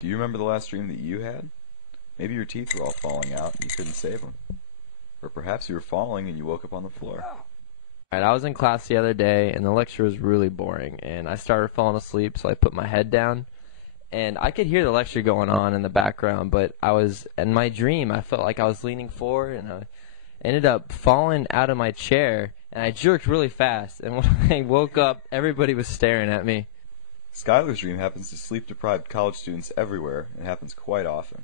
Do you remember the last dream that you had? Maybe your teeth were all falling out and you couldn't save them. Or perhaps you were falling and you woke up on the floor. Alright, I was in class the other day and the lecture was really boring and I started falling asleep, so I put my head down and I could hear the lecture going on in the background, but I was in my dream, I felt like I was leaning forward and I ended up falling out of my chair and I jerked really fast, and when I woke up everybody was staring at me. Skylar's dream happens to sleep-deprived college students everywhere and happens quite often.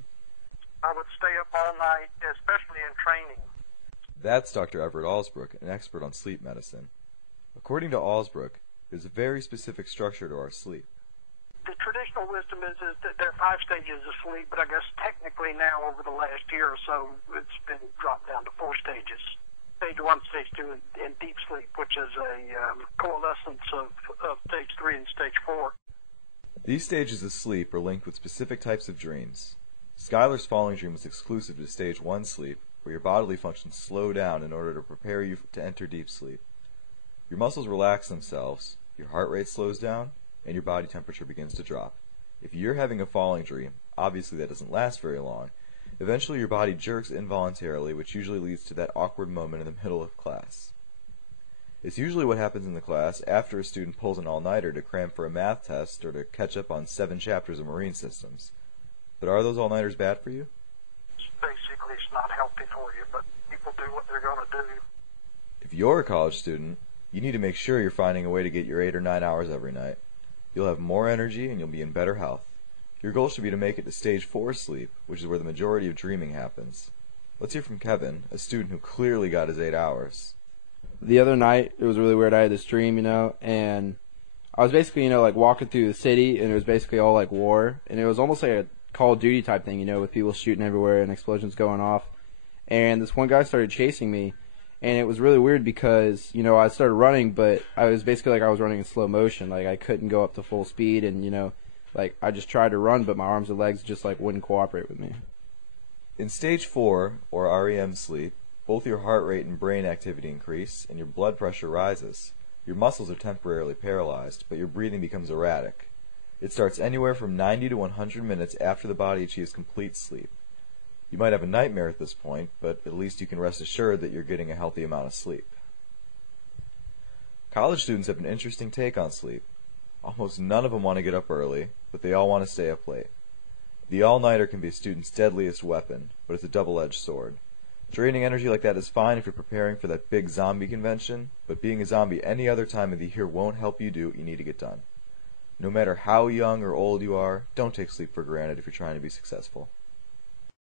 I would stay up all night, especially in training. That's Dr. Everett Alsbrook, an expert on sleep medicine. According to Alsbrook, there's a very specific structure to our sleep. The traditional wisdom is that there are 5 stages of sleep, but I guess technically now over the last year or so it's been dropped down to 4 stages. Stage 1, Stage 2, and deep sleep, which is a coalescence of Stage 3 and Stage 4. These stages of sleep are linked with specific types of dreams. Skylar's falling dream was exclusive to Stage 1 sleep, where your bodily functions slow down in order to prepare you to enter deep sleep. Your muscles relax themselves, your heart rate slows down, and your body temperature begins to drop. If you're having a falling dream, obviously that doesn't last very long. Eventually your body jerks involuntarily, which usually leads to that awkward moment in the middle of class. It's usually what happens in the class after a student pulls an all-nighter to cram for a math test or to catch up on 7 chapters of marine systems. But are those all-nighters bad for you? Basically, it's not healthy for you, but people do what they're going to do. If you're a college student, you need to make sure you're finding a way to get your 8 or 9 hours every night. You'll have more energy and you'll be in better health. Your goal should be to make it to Stage 4 sleep, which is where the majority of dreaming happens. Let's hear from Kevin, a student who clearly got his 8 hours. The other night, it was really weird. I had this dream, and I was basically, like walking through the city, and it was basically all like war, and it was almost like a Call of Duty type thing, with people shooting everywhere and explosions going off. And this one guy started chasing me, and it was really weird because, I started running, but I was basically like I was running in slow motion. Like I couldn't go up to full speed, and, like I just tried to run, but my arms and legs just like wouldn't cooperate with me. In Stage 4, or REM sleep, both your heart rate and brain activity increase, and your blood pressure rises. Your muscles are temporarily paralyzed, but your breathing becomes erratic. It starts anywhere from 90 to 100 minutes after the body achieves complete sleep. You might have a nightmare at this point, but at least you can rest assured that you're getting a healthy amount of sleep. College students have an interesting take on sleep. Almost none of them want to get up early, but they all want to stay up late. The all-nighter can be a student's deadliest weapon, but it's a double-edged sword. Draining energy like that is fine if you're preparing for that big zombie convention, but being a zombie any other time of the year won't help you do what you need to get done. No matter how young or old you are, don't take sleep for granted if you're trying to be successful.